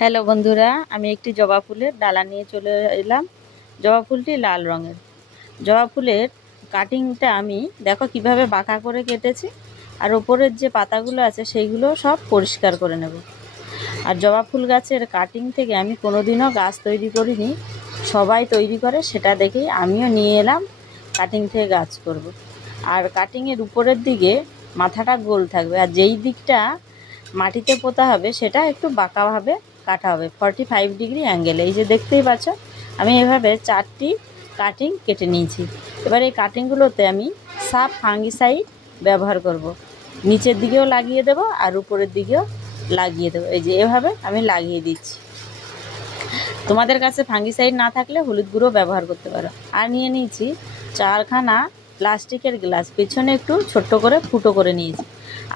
Hello বন্ধুরা, আমি একটি জবা ফুলের ডালা নিয়ে চলে এলাম। জবা ফুলটি লাল রঙের। জবা ফুলের কাটিংটা আমি দেখো কিভাবে বাঁকা করে কেটেছি, আর ওপরের যে পাতাগুলো আছে সেইগুলো সব পরিষ্কার করে নেব। আর জবা ফুল গাছের কাটিং থেকে আমি কোনোদিনও গাছ তৈরি করিনি, সবাই তৈরি করে সেটা দেখেই আমিও নিয়ে এলাম, কাটিং থেকে গাছ করব। আর কাটিংয়ের উপরের দিকে মাথাটা গোল থাকবে, আর যেই দিকটা মাটিতে পোতা হবে সেটা একটু বাঁকাভাবে কাটা হবে, 45 ডিগ্রি অ্যাঙ্গেলে। এই যে দেখতেই পাচ্ছ, আমি এভাবে 4টি কাটিং কেটে নিয়েছি। এবার এই কাটিংগুলোতে আমি সাব ফাঙ্গিসাইড ব্যবহার করব। নিচের দিকেও লাগিয়ে দেব আর উপরের দিকেও লাগিয়ে দেবো। এই যে এভাবে আমি লাগিয়ে দিচ্ছি। তোমাদের কাছে ফাঙ্গিসাইড না থাকলে হলুদ গুঁড়ো ব্যবহার করতে পারো। আর নিয়ে নিয়েছি 4খানা প্লাস্টিকের গ্লাস, পেছনে একটু ছোট্ট করে ফুটো করে নিয়েছি।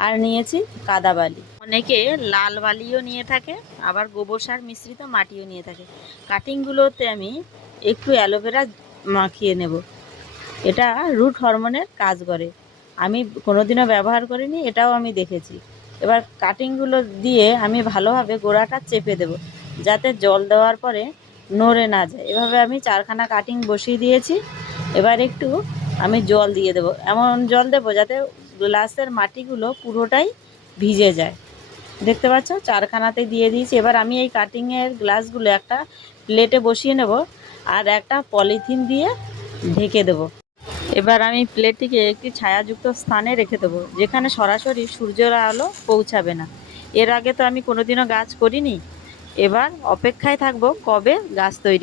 আর নিয়েছি কাদা বালি, অনেকে লাল বালিও নিয়ে থাকে, আবার গোবর সার মিশ্রিত মাটিও নিয়ে থাকে। কাটিংগুলোতে আমি একটু অ্যালোভেরা মাখিয়ে নেব, এটা রুট হরমোনের কাজ করে। আমি কোনোদিনও ব্যবহার করিনি, এটাও আমি দেখেছি। এবার কাটিংগুলো দিয়ে আমি ভালোভাবে গোড়াটা চেপে দেব, যাতে জল দেওয়ার পরে নড়ে না যায়। এভাবে আমি 4খানা কাটিং বসিয়ে দিয়েছি। এবার একটু আমি জল দিয়ে দেব, এমন জল দেব যাতে গ্লাসের মাটিগুলো পুরোটাই ভিজে যায়। দেখতে পাচ্ছ 4খানাতে দিয়ে দিয়েছি। এবার আমি এই কাটিংয়ের গ্লাসগুলো একটা প্লেটে বসিয়ে নেব আর একটা পলিথিন দিয়ে ঢেকে দেব। এবার আমি প্লেটটিকে একটি ছায়াযুক্ত স্থানে রেখে দেবো, যেখানে সরাসরি সূর্যের আলো পৌঁছাবে না। এর আগে তো আমি কোনোদিনও গাছ করিনি, এবার অপেক্ষায় থাকবো কবে গাছ তৈরি।